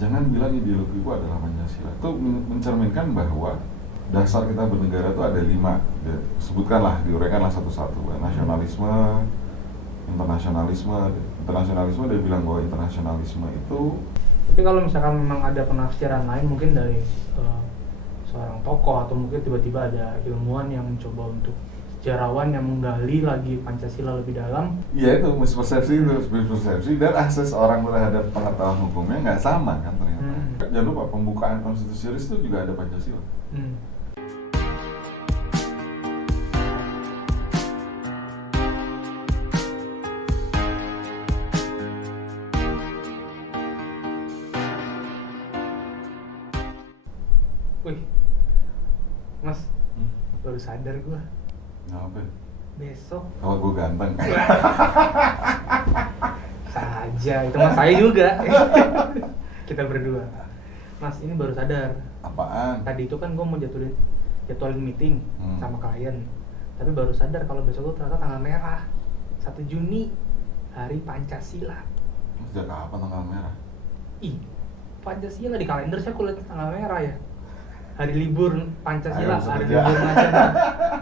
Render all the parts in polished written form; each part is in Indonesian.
jangan bilang ideologiku adalah Pancasila. Itu mencerminkan bahwa dasar kita bernegara itu ada 5. Sebutkanlah, diuraikanlah satu-satu. Nasionalisme, internasionalisme. Internasionalisme dia bilang bahwa internasionalisme itu. Tapi kalau misalkan memang ada penafsiran lain mungkin dari seorang tokoh atau mungkin tiba-tiba ada ilmuwan yang mencoba untuk sejarawan yang menggali lagi Pancasila lebih dalam. Iya, itu mispersepsi dan akses orang terhadap pengetahuan hukumnya nggak sama kan ternyata. Jangan lupa pembukaan konstitusionalis itu juga ada Pancasila. Wih, Mas, baru sadar gue. Ngapain? Besok. Kalau gue ganteng. Saja, itu Mas saya juga. Kita berdua. Mas, ini baru sadar. Apaan? Tadi itu kan gue mau jadwalin meeting sama klien. Tapi baru sadar kalau besok itu ternyata tanggal merah. 1 Juni, Hari Pancasila. Sejak kapan tanggal merah? Ih, Pancasila di kalender saya kulihat tanggal merah ya. Hari libur Pancasila, hari libur nasional.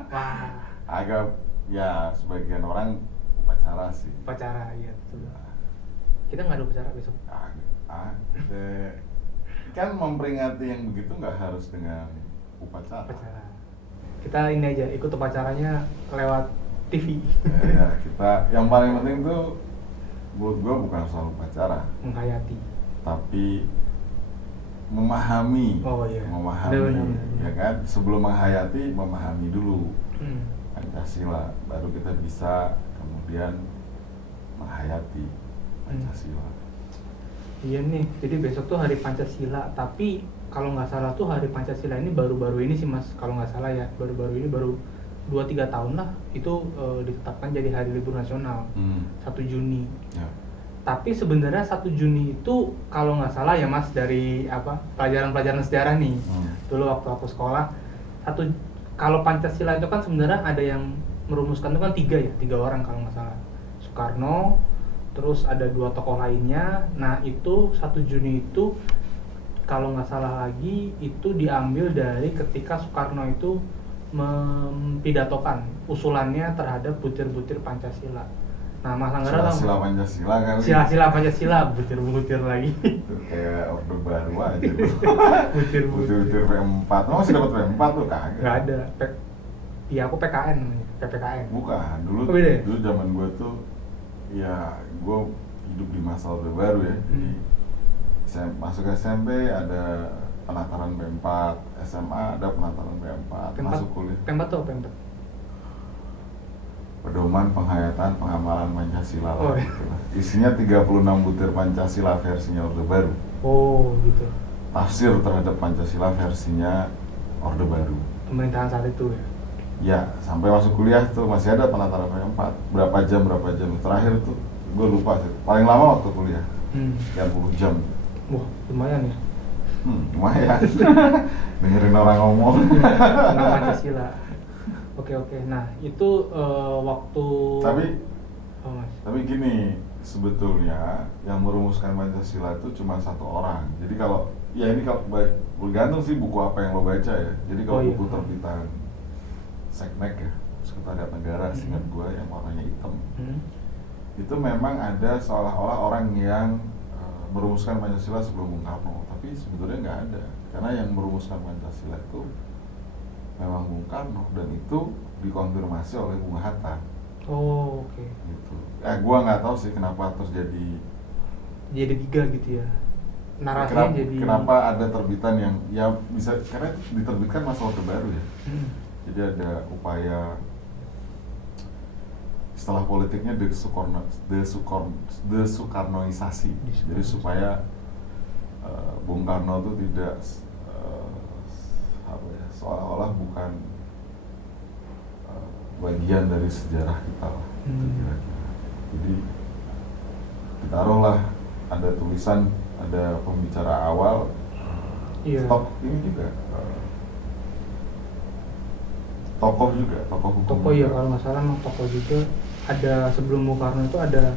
Wah. Agak, ya sebagian orang upacara sih. Upacara, iya. Kita nggak ada upacara besok. Kan memperingati yang begitu nggak harus dengan upacara. Kita ini aja, ikut upacaranya lewat TV. Ya, kita, yang paling penting tuh menurut gua bukan soal upacara. Menghayati. Tapi memahami. Oh iya. Memahami, ya kan? Sebelum menghayati, memahami dulu Pancasila, baru kita bisa kemudian menghayati Pancasila. Iya nih, jadi besok tuh Hari Pancasila, tapi kalau nggak salah tuh Hari Pancasila ini baru-baru ini sih Mas, kalau nggak salah ya, baru-baru ini baru 2-3 tahun lah itu ditetapkan jadi Hari Libur Nasional, 1 Juni. Ya. Tapi sebenarnya 1 Juni itu kalau nggak salah ya Mas, dari pelajaran-pelajaran sejarah nih, dulu waktu aku sekolah, kalau Pancasila itu kan sebenarnya ada yang merumuskan itu kan 3 orang kalau nggak salah, Soekarno, terus ada 2 tokoh lainnya. Nah itu 1 Juni itu kalau nggak salah lagi itu diambil dari ketika Soekarno itu mempidatokan usulannya terhadap butir-butir Pancasila. Nah, Mas Anggara tahu? Sila Pancasila kali. Sila Pancasila, butir-butir lagi. Itu kayak Orde Baru aja. Butir-butir P4. Oh, masih dapat P4 tuh kagak? Nggak ada. Iya, aku PKN namanya, PPKN. Bukan, dulu zaman gue tuh, ya gue hidup di masa Orde Baru ya. Jadi saya masuk SMP ada penataran P4, SMA ada penataran P4, masuk kuliah. P4 tuh P4. Pedoman penghayatan pengamalan Pancasila lah. Oh, iya. Gitu lah. Isinya 36 butir Pancasila versinya Orde Baru. Oh, gitu. Tafsir terhadap Pancasila versinya Orde Baru. Pemerintahan saat itu ya? Ya, sampai masuk kuliah tuh masih ada penataran P4. Berapa jam. Terakhir tuh gue lupa sih. Paling lama waktu kuliah. 30 jam. Wah, lumayan ya? Lumayan. Dengerin orang ngomong. Tentang Pancasila. Oke. Nah, itu waktu... Tapi gini, sebetulnya yang merumuskan Pancasila itu cuma 1 orang. Jadi kalau, ya ini kalau bergantung sih buku apa yang lo baca ya. Jadi kalau buku terbitan Seknek ya, Sekretariat Negara, seingat gue yang warnanya hitam, itu memang ada seolah-olah orang yang merumuskan Pancasila sebelum Bung Karno. Tapi sebetulnya nggak ada, karena yang merumuskan Pancasila itu memang Bung Karno, dan itu dikonfirmasi oleh Bung Hatta. Oh, oke. Gitu. Gua nggak tahu sih kenapa terus jadi 3 gitu ya. Narasinya kenapa ada terbitan yang ya bisa, karena itu diterbitkan masa Orde Baru ya. Jadi ada upaya, istilah politiknya desukarnoisasi. Jadi supaya Bung Karno itu tidak seolah-olah bukan bagian dari sejarah kita lah, kira-kira. Jadi ditaruhlah ada tulisan, ada pembicara awal, stok ini juga tokoh hukum. Tokoh ya, kalau nggak salah tokoh juga ada. Sebelum Bung Karno itu ada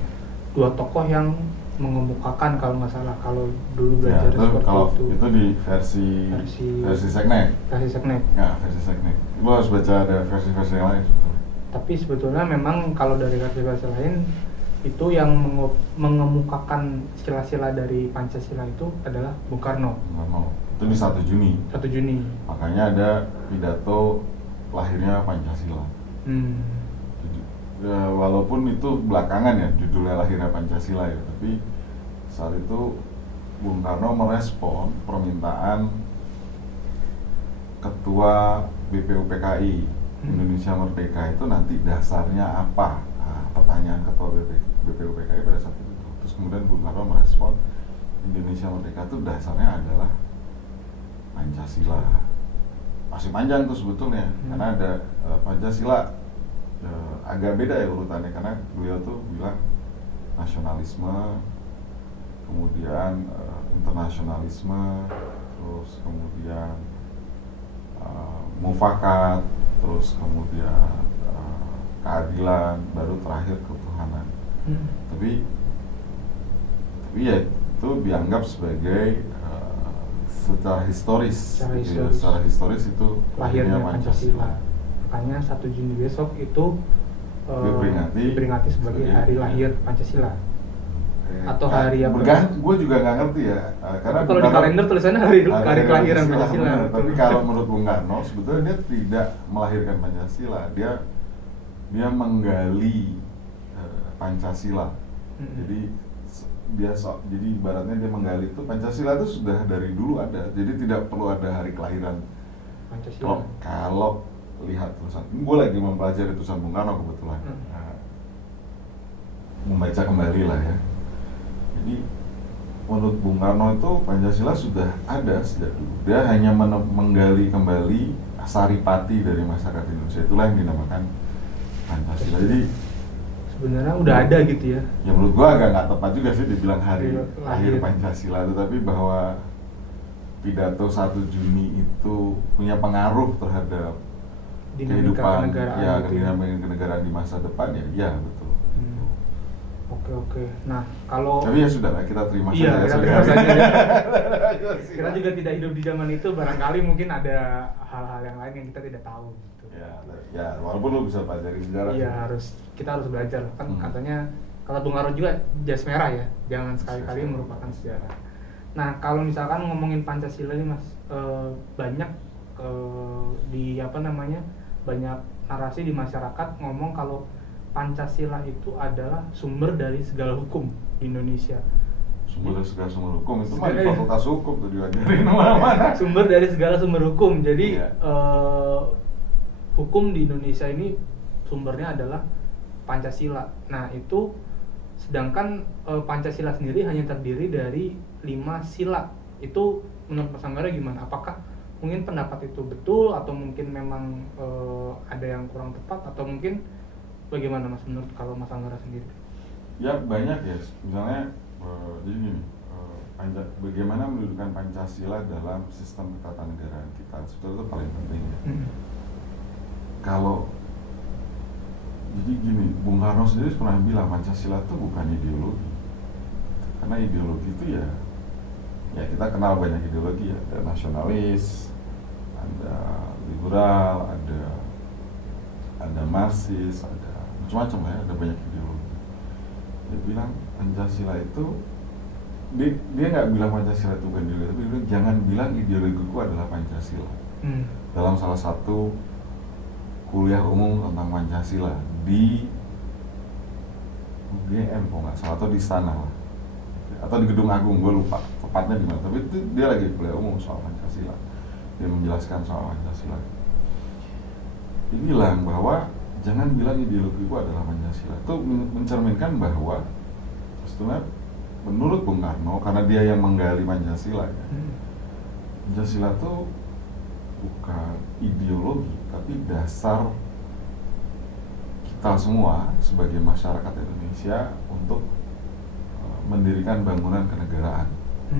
2 tokoh yang mengemukakan kalau nggak salah, kalau dulu Ya, belajar itu seperti kalau itu. itu di versi Seknek. Versi Seknek. Ya, versi Seknek. Lu harus baca ada versi-versi yang lain. Tapi sebetulnya memang kalau dari versi-versi lain itu yang mengemukakan sila-sila dari Pancasila itu adalah Bung Karno. Itu di 1 Juni. 1 Juni. Makanya ada pidato lahirnya Pancasila. Ya, walaupun itu belakangan ya judulnya lahirnya Pancasila ya, tapi saat itu Bung Karno merespon permintaan Ketua BPUPKI Indonesia Merdeka itu nanti dasarnya apa? Nah, pertanyaan Ketua BPUPKI pada saat itu. Terus kemudian Bung Karno merespon Indonesia Merdeka itu dasarnya adalah Pancasila. Masih panjang tuh sebetulnya, karena ada Pancasila agak beda ya urutannya, karena beliau tuh bilang nasionalisme, kemudian internasionalisme, terus kemudian mufakat, terus kemudian keadilan, baru terakhir ketuhanan. Tapi ya itu dianggap sebagai secara historis itu lahirnya Pancasila. Makanya 1 Juni besok itu diperingati sebagai hari lahir Pancasila. Atau hari apa? Gue juga nggak ngerti ya, karena kalau di kalender tulisannya hari kelahiran Pancasila. Tapi kalau menurut Bung Karno sebetulnya dia tidak melahirkan Pancasila, dia menggali Pancasila. Jadi jadi ibaratnya dia menggali itu Pancasila itu sudah dari dulu ada, jadi tidak perlu ada hari kelahiran Pancasila. Kalau lihat tulisan, gue lagi mempelajari tulisan Bung Karno kebetulan, membaca kembali lah ya. Jadi menurut Bung Karno itu Pancasila sudah ada sejak dulu. Dia hanya menggali kembali saripati dari masyarakat Indonesia, itulah yang dinamakan Pancasila. Jadi sebenarnya udah ada gitu ya. Ya menurut gua agak nggak tepat juga sih dibilang hari lahir Pancasila, tetapi bahwa pidato 1 Juni itu punya pengaruh terhadap kehidupan kenegaraan di masa depan ya betul. Oke. Nah, kalau tapi ya sudah lah, kita terima saja. Kita terima saja. Kita juga tidak hidup di zaman itu, barangkali mungkin ada hal-hal yang lain yang kita tidak tahu gitu. Ya walaupun lu bisa pelajari sejarah. Iya, kita harus belajar. Kan katanya kalau Bung Karno juga jas merah ya, jangan sekali-kali merupakan sejarah. Nah, kalau misalkan ngomongin Pancasila ini Mas, banyak banyak narasi di masyarakat ngomong kalau Pancasila itu adalah sumber dari segala hukum di Indonesia. Sumber dari segala sumber hukum itu mah di fakultas hukum tuh diajarin mana. Sumber dari segala sumber hukum. Jadi hukum di Indonesia ini sumbernya adalah Pancasila. Nah, itu sedangkan Pancasila sendiri hanya terdiri dari 5 sila. Itu menurut Mas Anggara gimana? Apakah mungkin pendapat itu betul atau mungkin memang ada yang kurang tepat, atau mungkin bagaimana Mas menurut kalau Mas Anggara sendiri? Ya banyak ya, misalnya jadi gini, bagaimana mendudukkan Pancasila dalam sistem ketatanegaraan kita, sebetulnya itu paling penting ya. Kalau jadi gini, Bung Karno sendiri pernah bilang Pancasila itu bukan ideologi, karena ideologi itu ya kita kenal banyak ideologi ya, ada nasionalis, ada liberal, ada marxis, ada macam-macam ya, ada banyak ideologi. Dia bilang Pancasila itu dia nggak bilang Pancasila itu bukan ideologi, tapi dia bilang jangan bilang ideologiku adalah Pancasila. Dalam salah satu kuliah umum tentang Pancasila di UGM kalau nggak salah, atau di istana lah, atau di Gedung Agung, gue lupa tepatnya di mana, tapi itu dia lagi kuliah umum soal Pancasila, dia menjelaskan soal Pancasila. Dia bilang bahwa jangan bilang ideologiku adalah Pancasila. Itu mencerminkan bahwa sebetulnya menurut Bung Karno, karena dia yang menggali Pancasila ya, Pancasila itu bukan ideologi, tapi dasar kita semua sebagai masyarakat Indonesia untuk mendirikan bangunan kenegaraan,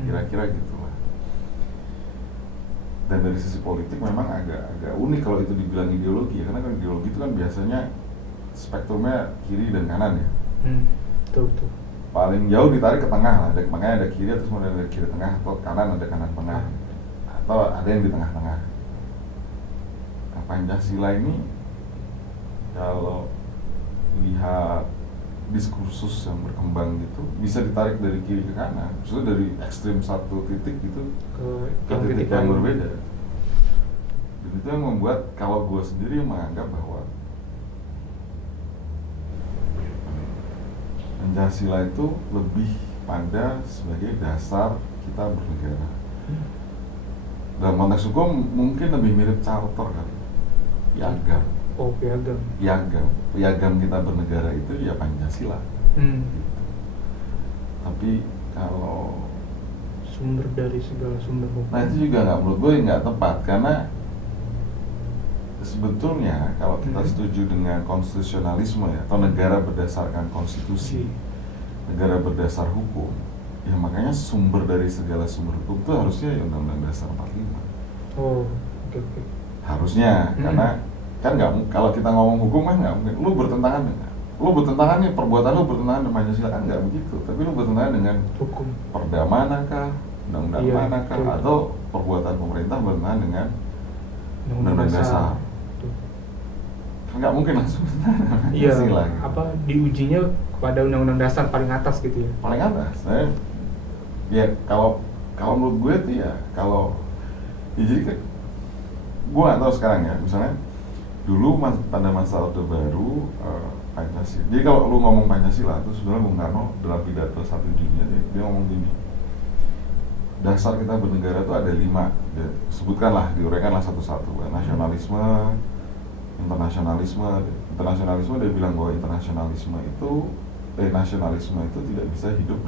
kira-kira gitulah. Dan dari sisi politik memang agak unik kalau itu dibilang ideologi, karena kan ideologi itu kan biasanya spektrumnya kiri dan kanan ya. Betul. paling jauh ditarik ke tengah lah, makanya ada kiri terus kemudian ada kiri tengah atau kanan ada kanan tengah atau ada yang di tengah-tengah. Nah, Pancasila ini kalau lihat diskursus yang berkembang gitu bisa ditarik dari kiri ke kanan, maksudnya dari ekstrim satu titik gitu ke titik yang berbeda. Dan itu yang membuat kalau gue sendiri menganggap bahwa Pancasila itu lebih pada sebagai dasar kita bernegara. Dalam konteks hukum mungkin lebih mirip charter kali, piagam. Oh, piagam. Piagam kita bernegara itu ya Pancasila. Gitu. Tapi kalau sumber dari segala sumber hukum. Nah itu juga menurut gue nggak tepat, karena sebetulnya kalau kita setuju dengan konstitusionalisme ya, atau negara berdasarkan konstitusi, negara berdasar hukum, ya makanya sumber dari segala sumber hukum itu harusnya ya Undang-Undang Dasar 45. Oh, oke. Harusnya, karena kan nggak, kalau kita ngomong hukum kan nggak mungkin lu bertentangan nih, perbuatan lu bertentangan dengan Pancasila, kan nggak begitu. Tapi lu bertentangan dengan hukum perda manakah, undang-undang manakah, atau perbuatan pemerintah bertentangan dengan Undang-Undang Dasar. Nggak mungkin langsung Pancasila. Apa diujinya kepada Undang-Undang Dasar paling atas gitu ya? Paling atas. Ya kalau menurut gue tuh ya kalau ya jadi kan gue nggak tahu sekarang ya, misalnya dulu pada masa Orde Baru Pancasila. Jadi kalau lu ngomong Pancasila itu sebenarnya Bung Karno dalam pidato 1 Juni dia ngomong gini, dasar kita bernegara itu ada 5, sebutkanlah, diuraikanlah satu-satu. Nasionalisme, internasionalisme dia bilang bahwa nasionalisme itu tidak bisa hidup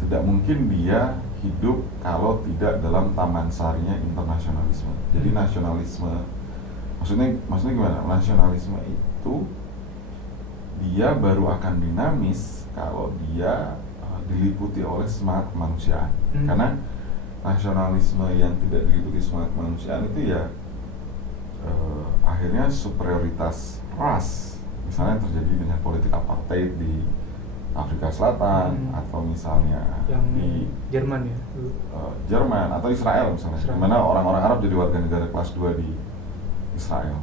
tidak mungkin dia hidup kalau tidak dalam taman sarinya internasionalisme. Jadi nasionalisme maksudnya gimana? Nasionalisme itu dia baru akan dinamis kalau dia diliputi oleh semangat kemanusiaan. Karena nasionalisme yang tidak diliputi semangat kemanusiaan itu ya akhirnya superioritas ras, misalnya terjadi dengan politik apartheid di Afrika Selatan, atau misalnya yang di Jerman ya, Jerman atau Israel misalnya, di mana orang-orang Arab jadi warga negara kelas 2 di Israel.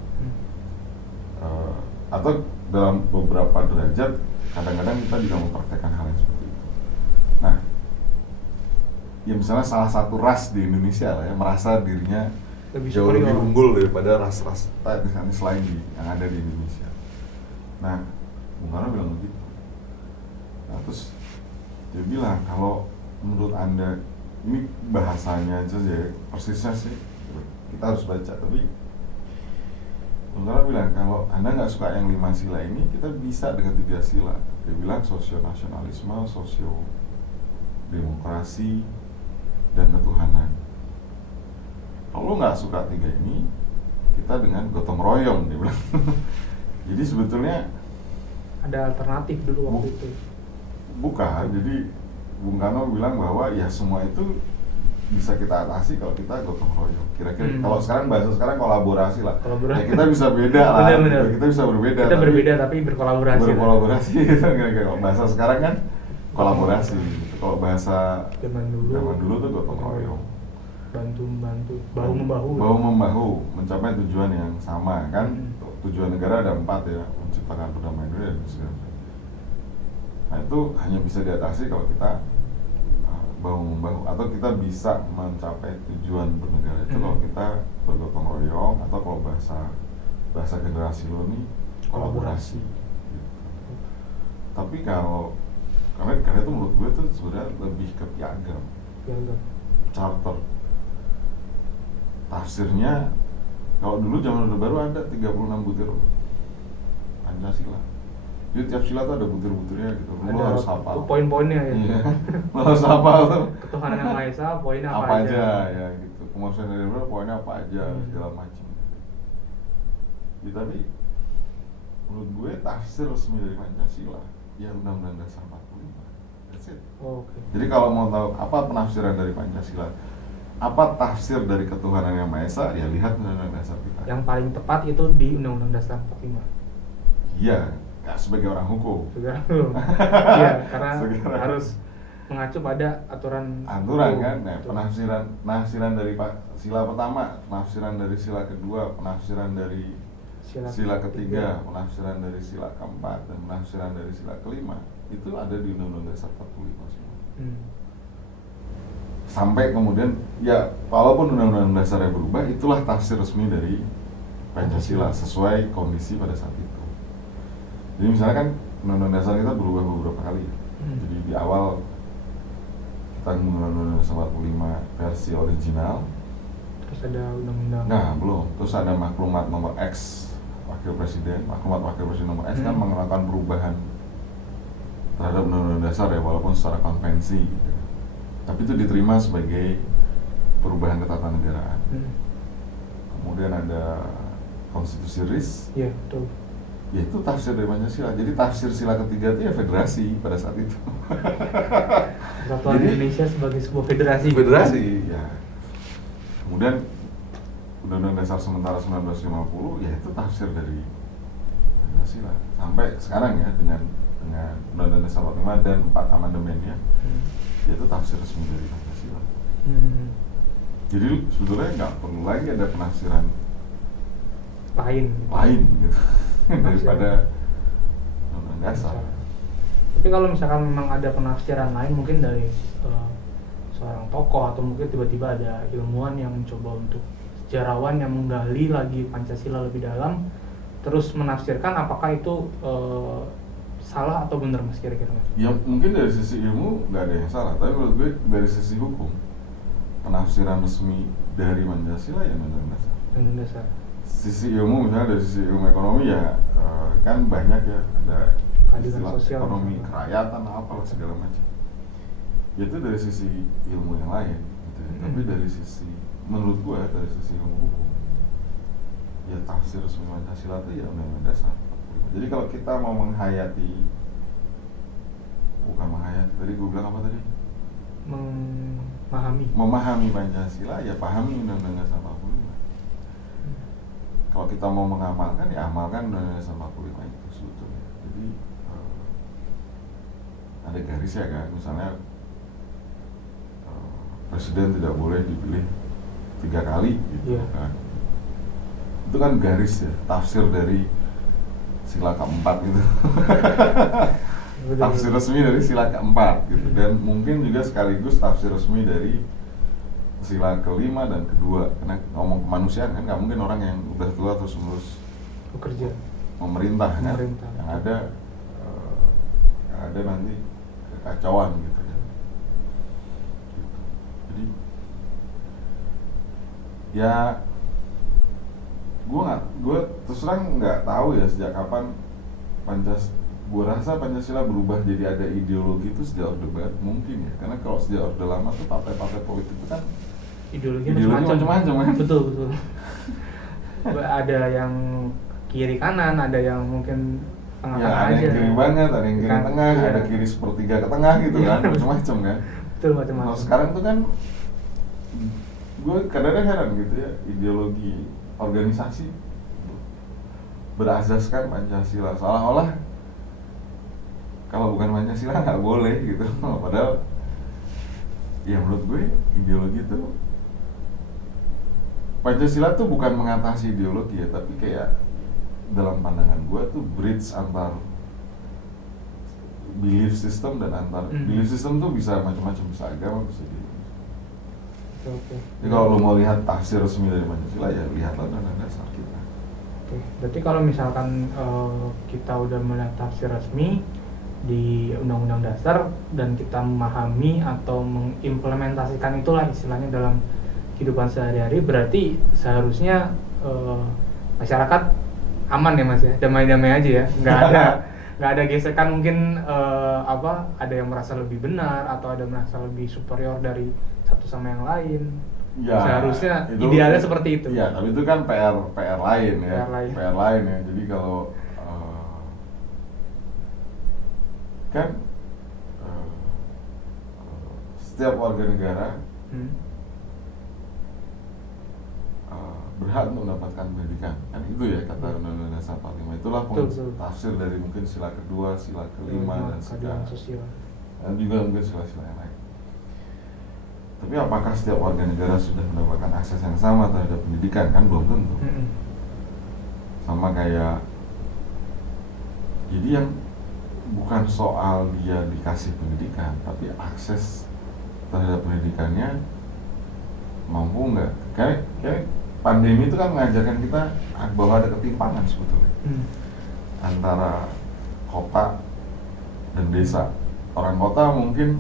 Atau dalam beberapa derajat kadang-kadang kita juga mempraktekkan hal yang seperti itu. Nah, ya misalnya salah satu ras di Indonesia lah ya merasa dirinya jauh lebih unggul daripada ras-ras misalnya selain yang ada di Indonesia. Nah, Bung Karno bilang begitu. Nah, terus dia bilang kalau menurut Anda, ini bahasanya aja ya, persisnya sih kita harus baca, tapi Bung Karno bilang kalau Anda nggak suka yang 5 sila ini, kita bisa dengan 3 sila. Dia bilang sosio-nasionalisme, sosio-demokrasi, dan ketuhanan. Kalau lo nggak suka 3 ini, kita dengan gotong royong, dia bilang. Jadi sebetulnya ada alternatif dulu waktu itu. Bukan, jadi Bung Karno bilang bahwa ya semua itu bisa kita atasi kalau kita gotong royong. Kira-kira kalau sekarang bahasa sekarang kolaborasi lah. Ya kita bisa beda lah. Kita bisa berbeda. Kita berbeda tapi berkolaborasi. Berkolaborasi itu kira-kira. Kalau bahasa sekarang kan kolaborasi. Kalau bahasa zaman dulu tuh gotong royong. Bantu, bahu membahu mencapai tujuan yang sama kan. Tujuan negara ada 4 ya, menciptakan perdamaian dunia dan segala. Nah itu hanya bisa diatasi kalau kita bahu-membahu, atau kita bisa mencapai tujuan bernegara itu kalau kita bergotong royong, atau kalau bahasa generasi lo nih kolaborasi gitu. Tapi karena itu menurut gue tuh sebenarnya lebih ke piagam. Charter. Tafsirnya kalau dulu zaman Orde Baru ada 36 butir Pancasila. Jadi tiap sila tuh ada butir-butirnya gitu. Lo harus hafal poin-poinnya ya. Iya. Lo harus hafal tuh. Ketuhanan Yang Maha Esa, poinnya apa aja ya gitu. Kemanusiaan dari Orde Baru poinnya apa aja, segala macam. Ya, tapi menurut gue tafsir resmi dari Pancasila ya Undang-Undang Dasar 45. That's it. Okay. Jadi kalau mau tahu apa penafsiran dari Pancasila, apa tafsir dari ketuhanan Yang Maha Esa, ya lihat Undang-Undang Dasar kita. Yang paling tepat itu di Undang-Undang Dasar 45. Iya, ya sebagai orang hukum. Sekarang belum. Iya, karena Sekarang. harus mengacu pada aturan Aturan hukum. kan, nah, Betul. penafsiran dari sila pertama, penafsiran dari sila kedua, penafsiran dari sila ketiga, penafsiran dari sila keempat, dan penafsiran dari sila kelima itu ada di Undang-Undang Dasar 45 semua. Sampai kemudian ya walaupun Undang-Undang Dasarnya berubah, itulah tafsir resmi dari Pancasila sesuai kondisi pada saat itu. Jadi misalnya kan Undang-Undang Dasar kita berubah beberapa kali. Jadi di awal kita menggunakan Undang-Undang Dasar 45 versi original. Terus ada undang-undang. Nah belum. Terus ada maklumat nomor X Wakil Presiden. Maklumat Wakil Presiden nomor X kan melakukan perubahan terhadap Undang-Undang Dasar ya, walaupun secara konvensi. Gitu. Tapi itu diterima sebagai perubahan ketatanegaraan. Kemudian ada Konstitusi RIS. Iya, betul. Ya itu tafsir dari Pancasila. Jadi tafsir sila ketiga itu ya federasi pada saat itu. Persatuan Indonesia sebagai sebuah federasi. Federasi, ya. Kemudian Undang-Undang Dasar Sementara 1950 ya itu tafsir dari Pancasila. Sampai sekarang ya dengan Undang-Undang Dasar 45 dan 4 amandemennya, ya itu tafsir resmi dari Pancasila. Jadi sebetulnya nggak perlu lagi ada penafsiran lain gitu daripada Undang-Undang Dasar. Tapi kalau misalkan memang ada penafsiran lain mungkin dari seorang tokoh atau mungkin tiba-tiba ada ilmuwan yang mencoba untuk sejarawan yang menggali lagi Pancasila lebih dalam terus menafsirkan, apakah itu salah atau benar mas kira-kira mas? Ya mungkin dari sisi ilmu nggak ada yang salah, tapi menurut gue dari sisi hukum penafsiran resmi dari Pancasila ya Undang-Undang Dasar. Undang-Undang Dasar. Sisi ilmu misalnya dari sisi ilmu ekonomi ya kan banyak ya, ada keadilan istilah sosial, ekonomi misalnya. kerakyatan apalah segala macam. Ya itu dari sisi ilmu yang lain gitu ya. Tapi dari sisi menurut gue dari sisi ilmu hukum ya tafsir resmi Pancasila itu ya Undang-Undang Dasar. Jadi kalau kita mau tadi gue bilang apa tadi? Memahami Pancasila ya pahami Undang-Undang Dasar 45. Kalau kita mau mengamalkan ya amalkan Undang-Undang Dasar 45 itu sebetulnya. Jadi ada garis ya kan, misalnya presiden tidak boleh dipilih 3 kali gitu kan. Itu kan garis ya, tafsir dari sila keempat gitu. Tafsir resmi dari sila keempat gitu, dan mungkin juga sekaligus tafsir resmi dari sila kelima dan kedua, karena ngomong kemanusiaan kan nggak mungkin orang yang udah tua terus menerus bekerja memerintah kan, yang ada nanti kekacauan gitu ya. Jadi ya gue terus terang nggak tahu ya sejak kapan gue rasa Pancasila berubah jadi ada ideologi itu sejak Orde Baru mungkin ya, karena kalau sejak Orde Lama tuh partai-partai politik itu kan ideologi macam-macam kan. Betul. Ada yang kiri kanan, ada yang mungkin tengah-tengah ya, ada aja. yang kiri banget, ada yang kiri tengah, iya. ada kiri sepertiga ke tengah gitu kan, macam-macam kan. Betul, macam-macam. Nah sekarang tuh kan gue kadang-kadang heran gitu ya, ideologi organisasi berazaskan Pancasila, seolah-olah kalau bukan Pancasila nggak boleh gitu. Padahal ya menurut gue ideologi itu, Pancasila tuh bukan mengatasi ideologi ya, tapi kayak dalam pandangan gue tuh bridge antar belief system dan antar belief system tuh bisa macam-macam, bisa agama, bisa gitu. Jadi kalau lo mau lihat tafsir resmi dari Pancasila ya lihatlah Undang-Undang Dasar kita. Berarti kalau misalkan kita udah melihat tafsir resmi di Undang-Undang Dasar dan kita memahami atau mengimplementasikan itulah istilahnya dalam kehidupan sehari-hari, berarti seharusnya masyarakat aman ya mas ya, damai-damai aja ya, nggak ada gesekan mungkin ada yang merasa lebih benar atau ada merasa lebih superior dari satu sama yang lain. Ya, seharusnya itu, idealnya seperti itu. Ya, tapi itu kan PR lain ya. PR lain ya. Jadi kalau kan setiap warga negara berhak untuk mendapatkan pendidikan, kan itu ya kata Undang-Undang Dasar 45. Itulah tafsir dari mungkin sila kedua, sila kelima, dan sila sosial, dan juga mungkin sila-sila yang lain. Tapi apakah setiap warga negara sudah mendapatkan akses yang sama terhadap pendidikan? Kan belum tentu. Sama kayak, jadi yang bukan soal dia dikasih pendidikan, tapi akses terhadap pendidikannya mampu nggak? Kayak pandemi itu kan mengajarkan kita bahwa ada ketimpangan sebetulnya antara kota dan desa. Orang kota mungkin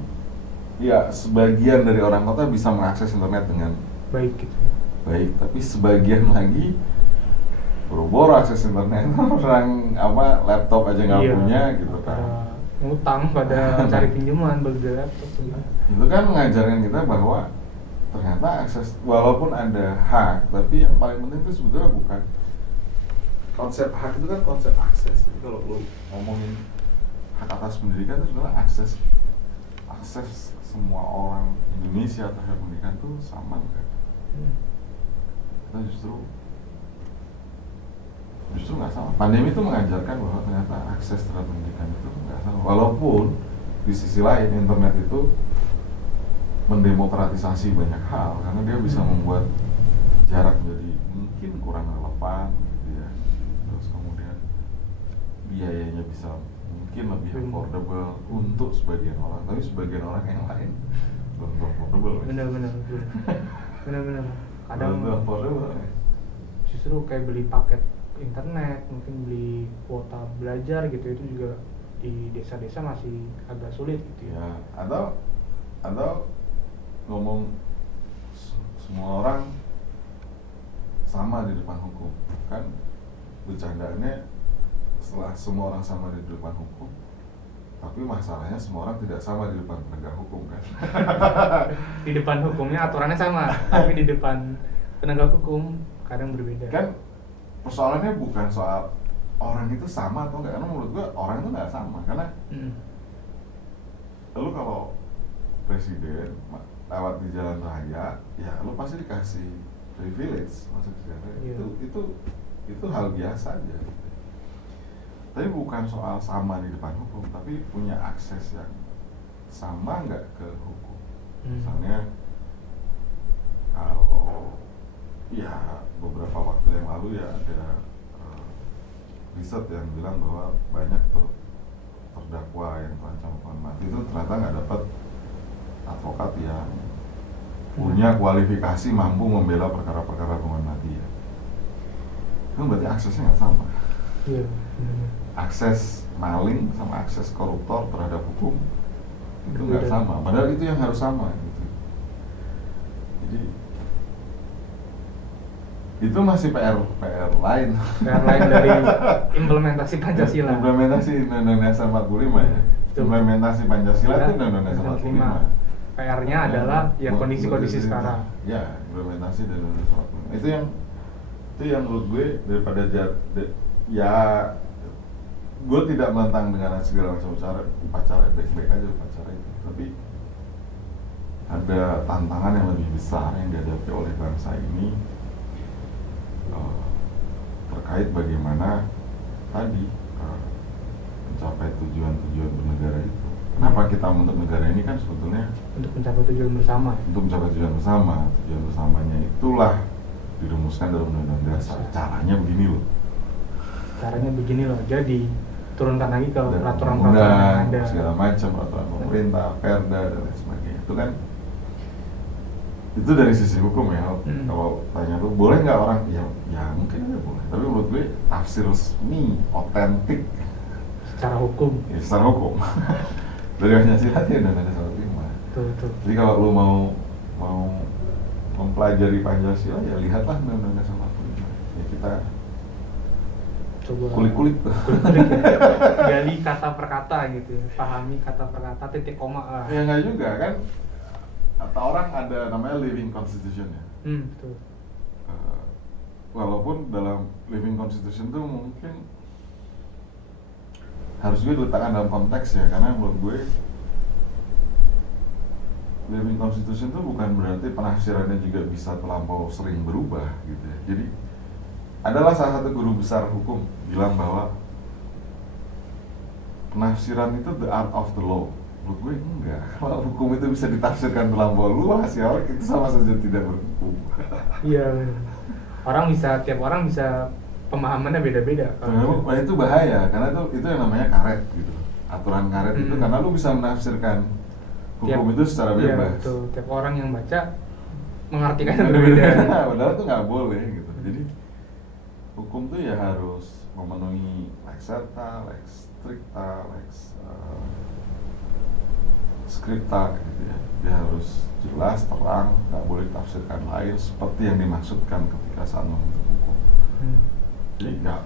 ya sebagian dari orang kota bisa mengakses internet dengan baik gitu. Baik, tapi sebagian lagi boro-boro akses internet, orang laptop aja nggak punya gitu kan. Ngutang pada cari pinjaman beli laptop gitu. Itu kan mengajarkan kita bahwa ternyata akses, walaupun ada hak, tapi yang paling penting itu sebetulnya bukan konsep hak, itu kan konsep akses. Jadi kalau lu ngomongin hak atas pendidikan itu sebenarnya akses semua orang Indonesia terhadap pendidikan itu sama kan? Kita justru nggak sama. Pandemi itu mengajarkan bahwa ternyata akses terhadap pendidikan itu nggak sama. Walaupun di sisi lain internet itu mendemokratisasi banyak hal, karena dia bisa membuat jarak menjadi mungkin kurang relevan gitu ya. Terus kemudian biayanya bisa mungkin lebih affordable untuk sebagian orang, tapi sebagian orang yang lain belum affordable. Benar. Kadang affordable. Justru kayak beli paket internet, mungkin beli kuota belajar gitu, itu juga di desa-desa masih agak sulit gitu ya. Atau ngomong semua orang sama di depan hukum, kan bercandaannya setelah semua orang sama di depan hukum, tapi masalahnya semua orang tidak sama di depan penegak hukum kan. Di depan hukumnya aturannya sama, tapi di depan penegak hukum kadang berbeda. Kan persoalannya bukan soal orang itu sama atau enggak, karena menurut gua orang itu nggak sama, karena lu kalau presiden lewat di jalan raya, ya lu pasti dikasih privilege masuk ke jalan raya. Itu hal biasa aja gitu. Tapi bukan soal sama di depan hukum, tapi punya akses yang sama nggak ke hukum. Misalnya kalau ya beberapa waktu yang lalu ya ada riset yang bilang bahwa banyak terdakwa yang terancam hukuman mati itu ternyata nggak dapat advokat yang punya kualifikasi mampu membela perkara-perkara hukuman mati ya. Itu berarti aksesnya nggak sama. Iya. Akses maling sama akses koruptor terhadap hukum itu nggak sama. Padahal itu yang harus sama gitu. Jadi itu masih PR lain. PR lain dari implementasi Pancasila. Implementasi Undang-Undang Dasar 45 ya. Implementasi Pancasila itu Undang-Undang Dasar 45. PR-nya adalah ya kondisi-kondisi sekarang. Ya, implementasi dan Undang-Undang Dasar 45. Itu yang menurut gue daripada ya gue tidak menentang dengan segala macam upacara baik-baik aja upacara itu, tapi ada tantangan yang lebih besar yang dihadapi oleh bangsa ini terkait bagaimana tadi mencapai tujuan-tujuan bernegara itu. Kenapa kita membentuk negara ini kan sebetulnya untuk mencapai tujuan bersama. Untuk mencapai tujuan bersama. Tujuan bersamanya itulah dirumuskan dalam Undang-Undang Dasar. Caranya begini loh. Jadi turunkan lagi ke peraturan-peraturan yang ada. Segala macam peraturan pemerintah, perda dan lain sebagainya. Itu kan itu dari sisi hukum ya. Kalau tanya tuh boleh nggak orang? Ya mungkin aja boleh. Tapi menurut gue tafsir resmi, otentik secara hukum. Ya secara hukum. Dari Pancasila ya Undang-Undang Dasar 45. Betul. Jadi kalau lu mau mempelajari Pancasila ya lihatlah Undang-Undang Dasar 45. Ya kita coba kulik-kulik gali kata per kata gitu ya, pahami kata per kata, titik koma lah. Ya nggak juga kan, atau orang ada namanya living constitution ya. Betul. Walaupun dalam living constitution itu mungkin harus gue diletakkan dalam konteks ya, karena menurut gue living constitution itu bukan berarti penafsirannya juga bisa terlampau sering berubah gitu ya. Jadi adalah salah satu guru besar hukum bilang bahwa penafsiran itu the art of the law. Menurut gue enggak. Kalau hukum itu bisa ditafsirkan terlampau luas ya, itu sama saja tidak berhukum. Iya. Tiap orang bisa pemahamannya beda-beda. Nah, itu bahaya karena itu yang namanya karet gitu. Aturan karet itu karena lu bisa menafsirkan hukum itu secara bebas. Iya, betul. Tiap orang yang baca mengartikannya berbeda. Padahal itu nggak boleh gitu. Jadi hukum tuh ya harus memenuhi lex serta, lex stricta, lex scripta gitu ya. Dia harus jelas, terang, nggak boleh tafsirkan lain seperti yang dimaksudkan ketika saat membentuk hukum. Jadi nggak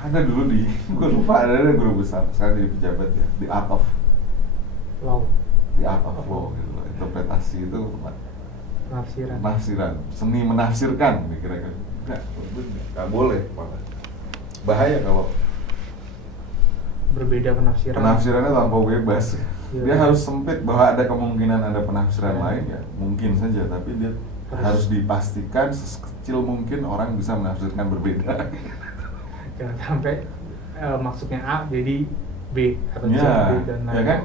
ada dulu gue lupa ada guru besar sekarang jadi pejabat ya, the art of law gitu loh. Interpretasi itu penafsiran, seni menafsirkan kira-kira. Nggak boleh, bahaya kalau berbeda penafsirannya terlampau bebas. Dia harus sempit bahwa ada kemungkinan ada penafsiran lain ya mungkin saja, tapi dia harus dipastikan sekecil mungkin orang bisa menafsirkan berbeda. Jangan sampai maksudnya A jadi B atau C dan lain-lain. Ya kan?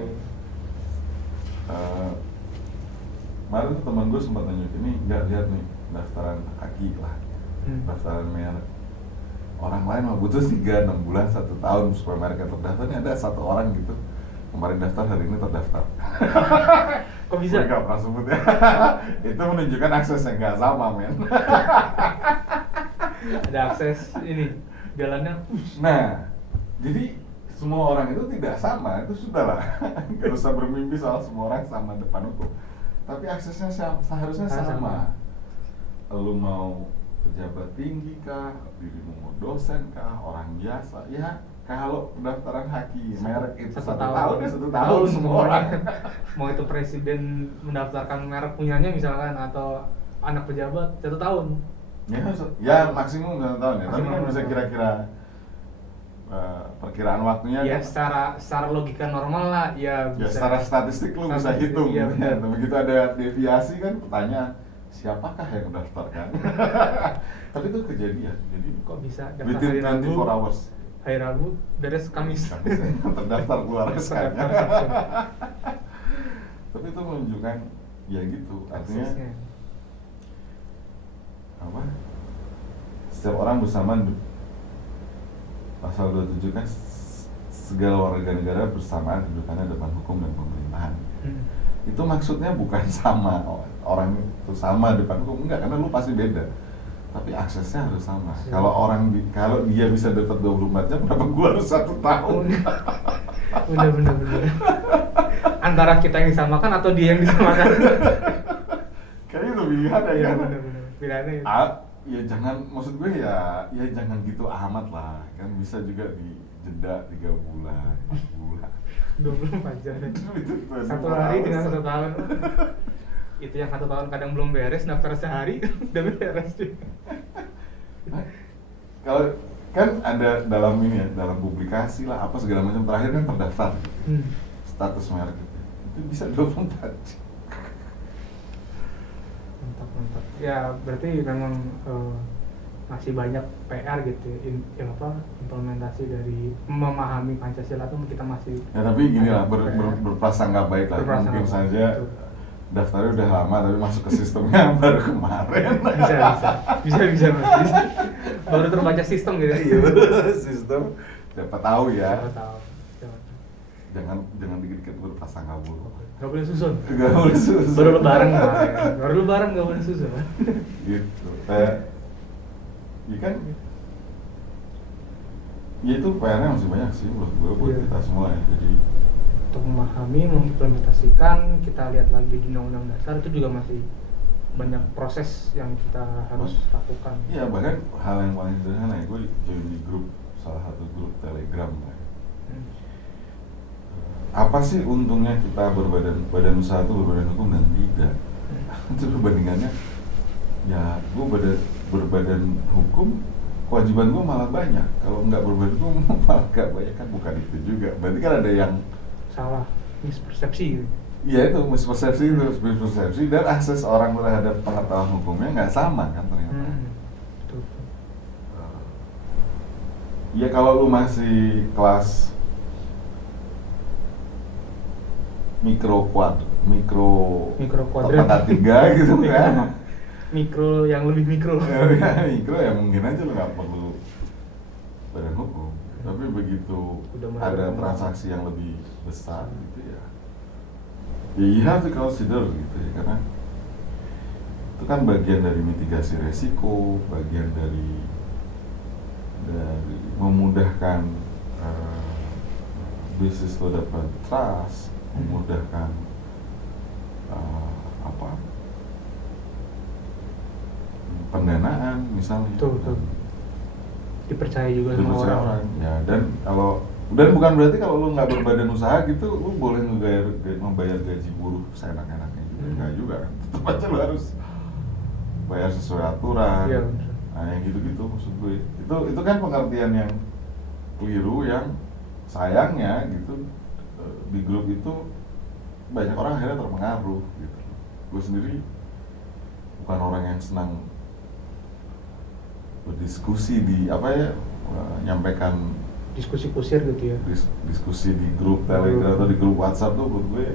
Kemarin tuh teman gue sempat nanya ini, nggak lihat nih daftaran Aki lah, daftaran merek. Orang lain mah butuh 3-6 bulan, 1 tahun supaya mereknya terdaftar. Ini ada 1 orang gitu kemarin daftar, hari ini terdaftar. Kok bisa? Gue nggak pernah sebut ya. Itu menunjukkan aksesnya nggak sama, men. Ada akses ini jalannya. Nah, jadi semua orang itu tidak sama, itu sudahlah. Gak usah bermimpi soal semua orang sama depan hukum. Tapi aksesnya seharusnya sama. Lu mau pejabat tinggi kah, dirimu mau dosen kah, orang biasa, ya kalau pendaftaran Haki merek itu 1 tahun ya 1 tahun semua orang. Mau itu presiden mendaftarkan merek punyanya misalkan, atau anak pejabat 1 tahun. Ya maksimum 1 tahun ya, tapi kan bisa kira-kira perkiraan waktunya ya kan? secara logika normal lah ya bisa. Ya secara statistik lu bisa hitung ya, begitu ada deviasi kan pertanyaan siapakah yang mendaftarkan. Tapi itu kejadian, jadi kok bisa daftar within 24 hours hari Rabu beres Kamis terdaftar keluar SK-nya. Tapi itu menunjukkan ya gitu, artinya apa, setiap orang bersamaan. Pasal 27 kan segala warga negara bersamaan kedudukannya depan hukum dan pemerintahan. Itu maksudnya bukan sama orang itu sama depan hukum, enggak, karena lu pasti beda. Tapi aksesnya harus sama. Kalau dia bisa dapat 24 jam, kenapa gua harus 1 tahun? Bener. Antara kita yang disamakan atau dia yang disamakan. Kayaknya itu pilihan ya kan? Bener. Pilihannya itu. Ya jangan, maksud gue ya jangan gitu amat lah. Kan bisa juga di jeda 3 bulan, 4 bulan 24 jam. Itu 1 hari dengan 1 tahun. Itu yang 1 tahun kadang belum beres, daftar sehari udah beres deh. Kalau kan ada dalam ini ya, dalam publikasi lah apa segala macam, terakhir kan terdaftar status merek itu bisa 24 jam. Mantap. Ya berarti memang masih banyak PR gitu ya, implementasi dari memahami Pancasila itu kita masih ya, tapi gini lah, berprasangka baik lah. Mungkin saja daftarnya udah lama tapi masuk ke sistemnya baru kemarin. Bisa. Baru terbaca sistem gitu. Iya, sistem dapat tahu ya. Jangan dikit-dikit berprasangka buruk. Gak boleh susun. Baru lebaran gak boleh susun. Gitu. Ya kan, ya itu PR-nya masih banyak sih buat kita semua ya. Jadi untuk memahami, mengimplementasikan, kita lihat lagi di Undang-Undang Dasar itu juga masih banyak proses yang kita harus lakukan. Iya, bahkan hal yang paling sederhana ya, gue join di grup, salah satu grup Telegram ya. Apa sih untungnya kita badan usaha itu berbadan hukum dan tidak? Itu perbandingannya, ya gue berbadan hukum, kewajiban gue malah banyak. Kalau nggak berbadan hukum malah gak banyak, kan bukan itu juga. Berarti kan ada yang salah, mispersepsi gitu. ya itu mispersepsi dan akses orang terhadap pengetahuan hukumnya nggak sama kan ternyata. Betul. Ya kalau lu masih kelas mikro kuadrat pangkat 3 gitu kan. Mikro yang lebih mikro. Mikro ya mungkin aja lu nggak perlu badan hukum, tapi begitu ada transaksi yang lebih besar gitu ya you have to consider gitu ya, karena itu kan bagian dari mitigasi resiko, bagian dari memudahkan bisnis lo dapat trust, memudahkan pendanaan misalnya. Betul. Dipercaya juga sama orang. Ya, dan bukan berarti kalau lu nggak berbadan usaha gitu, lu boleh membayar gaji buruh seenak-enaknya juga. Enggak juga kan. Tetap aja lu harus bayar sesuai aturan. Iya, nah, yang gitu-gitu maksud gue. Itu kan pengertian yang keliru yang sayangnya gitu di grup itu banyak orang akhirnya terpengaruh gitu. Gue sendiri bukan orang yang senang berdiskusi di nyampaikan diskusi kusir gitu ya. Diskusi di grup Telegram atau di grup WhatsApp tuh buat gue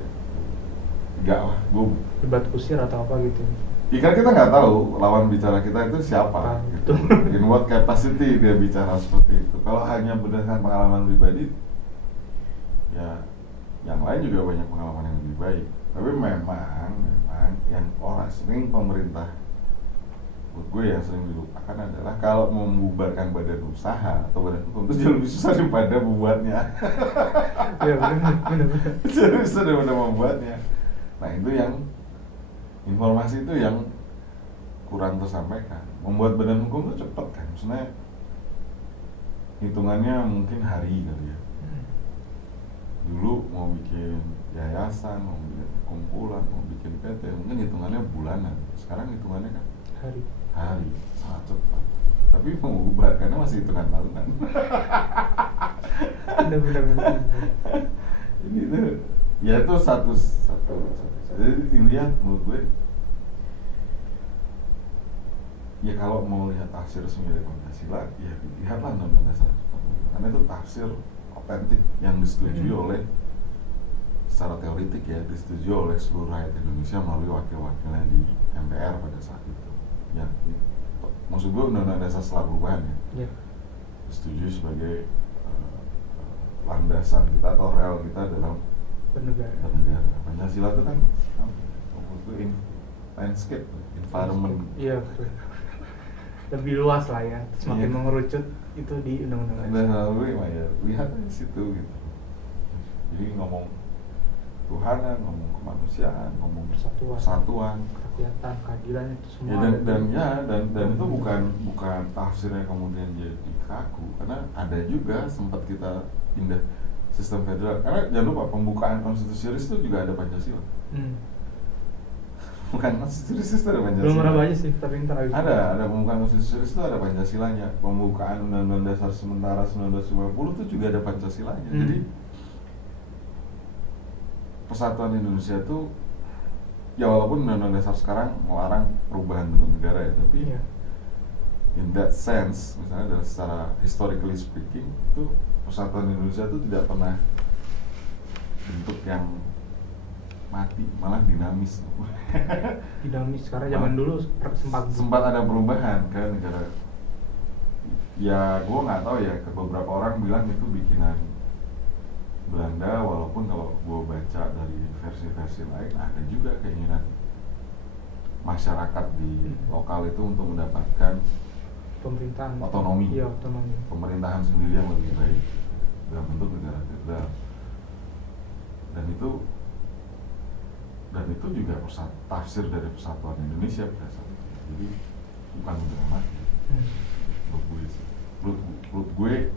enggak lah, gue debat kusir atau apa gitu. Ya kan kita nggak tahu lawan bicara kita itu siapa gitu. In what capacity dia bicara seperti itu. Kalau hanya berdasarkan pengalaman pribadi, ya yang lain juga banyak pengalaman yang lebih baik. Tapi memang yang orang sering pemerintah, buat gue yang sering dilupakan adalah kalau mau membubarkan badan usaha atau badan hukum itu jauh lebih susah daripada membuatnya. Iya benar. Jauh lebih susah daripada membuatnya. Nah itu yang informasi itu yang kurang tersampaikan. Membuat badan hukum itu cepat kan, maksudnya hitungannya mungkin hari kali ya. Dulu mau bikin yayasan, mau bikin kumpulan, mau bikin PT, mungkin hitungannya bulanan. Sekarang hitungannya kan hari, sangat cepat. Tapi mengubarkannya masih hitungan tahunan. Benar. Ini tuh, ya itu satu. Jadi intinya menurut gue, ya kalau mau lihat tafsir resmi dari Pancasila, ya lihatlah Undang-Undang Dasar 45. Karena itu tafsir otentik yang disetujui oleh secara teoritik ya, disetujui oleh seluruh rakyat Indonesia melalui wakil-wakilnya di MPR pada saat itu. Ya, maksud gue Undang-Undang Dasar setelah perubahan ya, disetujui sebagai landasan kita atau rel kita dalam bernegara. Pancasila itu kan menurut gue landscape, environment. Iya betul. Lebih luas lah ya, semakin mengerucut itu di Undang-Undang Dasar 45 ya, lihat di situ gitu. Jadi ngomong Tuhanan, ngomong kemanusiaan, ngomong persatuan, kerakyatan, keadilan itu semua. Ya, dan itu bukan tafsirnya kemudian jadi kaku, karena ada juga sempat kita pindah sistem federal. Karena jangan lupa pembukaan konstitusionalis itu juga ada Pancasila. Bukan konstitusionalis itu ada Pancasila. Belum pernah baca sih, tapi ntar ada pembukaan konstitusionalis itu ada Pancasilanya. Pembukaan Undang-Undang Dasar sementara 1950 itu juga ada Pancasilanya. Jadi persatuan Indonesia itu ya walaupun Undang-Undang Dasar sekarang melarang perubahan bentuk negara ya, tapi in that sense misalnya dari secara historically speaking itu persatuan Indonesia itu tidak pernah bentuk yang mati, malah dinamis. Karena zaman dulu sempat ada perubahan kan negara. Ya gue nggak tahu ya, ke beberapa orang bilang itu bikinan Belanda, walaupun kalau gue baca dari versi-versi lain ada juga keinginan masyarakat di lokal itu untuk mendapatkan pemerintahan otonomi. Pemerintahan sendiri yang lebih baik dalam bentuk negara federal. Dan itu juga tafsir dari persatuan Indonesia berdasarkan. Jadi bukan drama. Menurut gue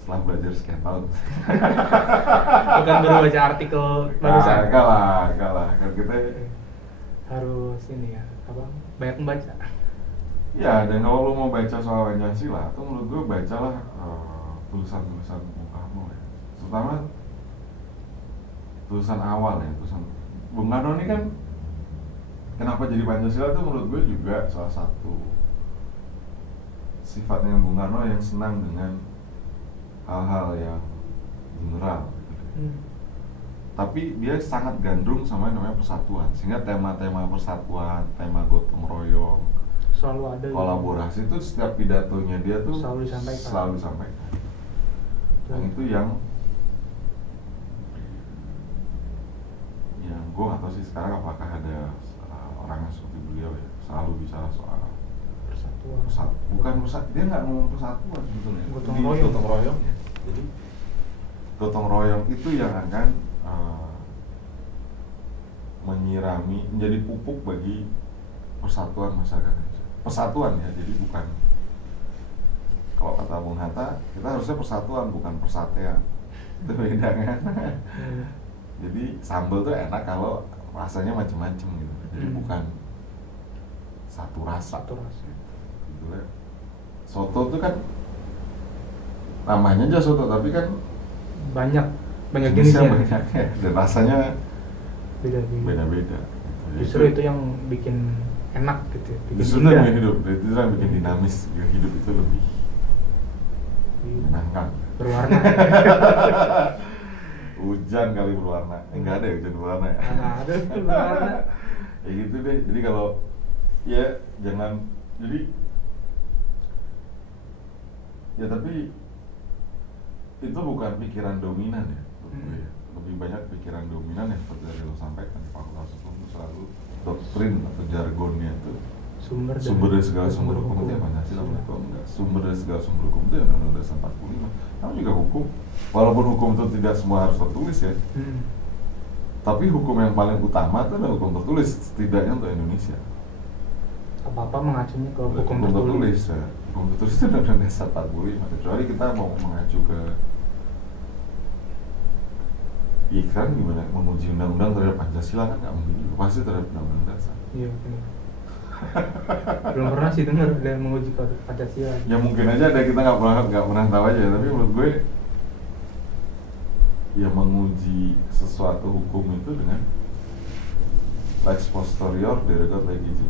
setelah belajar sekian tahun bukan baru baca artikel barusan. Enggak lah kan kita harus ini ya, banyak membaca. Ya, dan kalau lo mau baca soal Pancasila itu menurut gue bacalah tulisan Bung Karno ya, terutama tulisan awal ya, tulisan Bung Karno ini kan kenapa jadi Pancasila tuh menurut gue juga salah satu sifatnya Bung Karno yang senang dengan hal-hal yang general gitu. Tapi dia sangat gandrung sama yang namanya persatuan, sehingga tema-tema persatuan, tema gotong royong, selalu ada kolaborasi itu setiap pidatonya dia tuh selalu disampaikan. Yang itu yang gue nggak tahu sih sekarang apakah ada orang yang seperti beliau ya selalu bicara soal persatuan. Bukan dia nggak ngomong persatuan sebetulnya. Gotong royong ya. Jadi gotong royong itu yang akan menyirami, menjadi pupuk bagi persatuan masyarakat Indonesia. Persatuan ya, jadi bukan, kalau kata Bung Hatta, kita harusnya persatuan bukan persatean. Itu beda kan? Jadi sambal tuh enak kalau rasanya macam-macam gitu. Jadi bukan satu rasa. Gitu ya. Soto tuh kan namanya aja soto, tapi kan banyak jenisnya, banyak ya. Dan rasanya beda-beda. Justru itu yang bikin enak gitu. Justru itu yang hidup, itu yang bikin dinamis. Hidup itu lebih menyenangkan, berwarna. Hujan kali berwarna, enggak ada ya hujan berwarna ya? Ada berwarna. Ya gitu deh, jadi kalau ya jangan, jadi ya tapi itu bukan pikiran dominan ya, lebih banyak pikiran dominan yang seperti yang lo sampaikan di Fakultas Hukum itu selalu doktrin atau jargonnya itu sumber dari segala sumber hukum itu ya Pancasila, sumber dari segala sumber hukum itu ya Undang-Undang Dasar 45. Namun juga hukum, walaupun hukum itu tidak semua harus tertulis ya, tapi hukum yang paling utama itu adalah hukum tertulis, setidaknya untuk Indonesia. Apa-apa mengacunya ke hukum tertulis ya. Hukum tertulis itu Undang-Undang Dasar 45, kecuali kita mau mengacu ke ikran gimana, menguji undang-undang terhadap Pancasila kan nggak mungkin, pasti terhadap Undang-Undang Dasar. Iya benar. Belum pernah sih dengar ada yang menguji Pancasila. Ya mungkin aja ada, kita nggak pernah tahu aja. Tapi menurut gue ya menguji sesuatu hukum itu dengan lex posterior derogat legis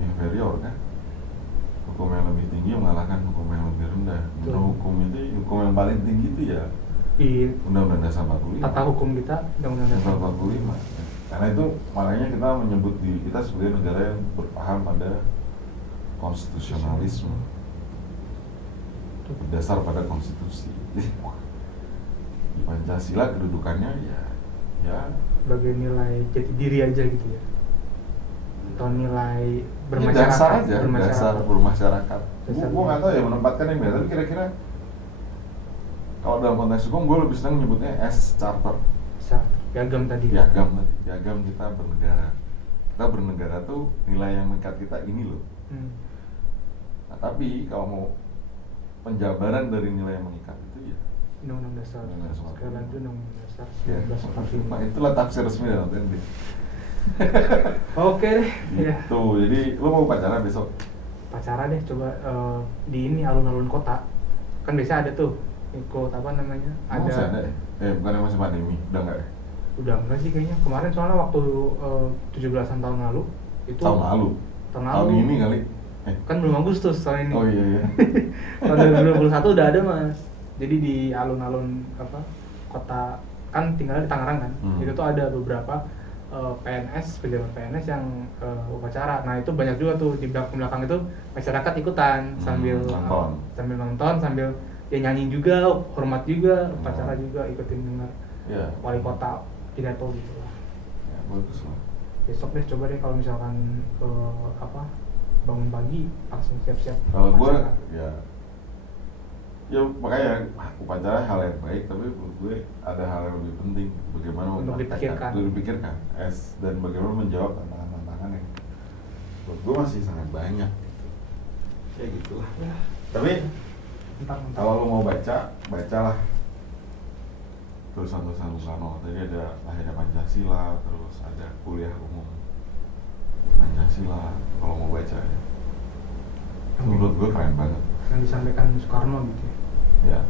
inferior kan, hukum yang lebih tinggi mengalahkan hukum yang lebih rendah. Menurut hukum itu, hukum yang paling tinggi itu ya Undang-Undang Dasar 45. Tata hukum kita Undang-Undang Dasar 45. Karena itu makanya kita menyebut diri kita sebagai negara yang berpaham pada konstitusionalisme, berdasar pada konstitusi. Di Pancasila kedudukannya ya sebagai nilai jati diri aja gitu ya, atau nilai bermasyarakat. Dasar bermasyarakat. Gue nggak tahu ya menempatkan yang tapi kira-kira kalau dalam konteks hukum gue lebih senang menyebutnya S charter. Piagam kita bernegara. Kita bernegara tuh nilai yang mengikat kita ini loh. Nah, tapi kalau mau penjabaran dari nilai yang mengikat itu ya Undang-Undang Dasar. Sekali lagi Undang-Undang Dasar 1945. Itulah tafsir resmi dalam TNB. Oke deh. Gitu. Jadi lo mau pacaran besok? Pacaran deh, coba di ini alun-alun kota. Kan biasa ada tuh ikut apa namanya? Ada ya? Bukan yang masih pandemi, udah enggak ya? Udah enggak sih kayaknya. Kemarin soalnya waktu 17-an tahun lalu itu. Tahun ini kali. Kan belum Agustus tahun ini. Oh iya. Tahun 2021 udah ada Mas. Jadi di alun-alun kota, kan tinggalnya di Tangerang kan. Itu tuh ada beberapa PNS, pejabat PNS yang upacara. Nah itu banyak juga tuh di belakang itu masyarakat ikutan sambil nonton, sambil ya nyanyi juga, hormat juga, upacara juga, ikutin dengar wali kota pidato gitu lah. Ya bagus lah. Besok deh coba deh kalau misalkan bangun pagi langsung siap-siap. Kalau gue ya makanya upacara hal yang baik, tapi menurut gue ada hal yang lebih penting, bagaimana dipikirkan dan bagaimana menjawab tantangan-tantangan yang menurut gue masih sangat banyak gitu. Ya gitulah. Tapi kalau lo mau bacalah tulisan-tulisan Bung Karno. Tadi ada Lahirnya Pancasila, terus ada Kuliah Umum Pancasila. Kalau mau baca ya, menurut gue keren banget. Yang disampaikan Soekarno gitu ya.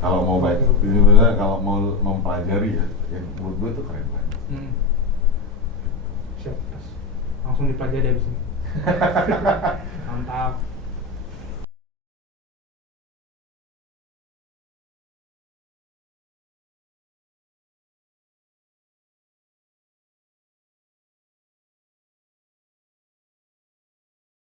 Kalau mau baca, sebenarnya kalau mau mempelajari ya, yang menurut gue itu keren banget. Hmm. Siap, terus langsung dipelajari abis ini. Mantap.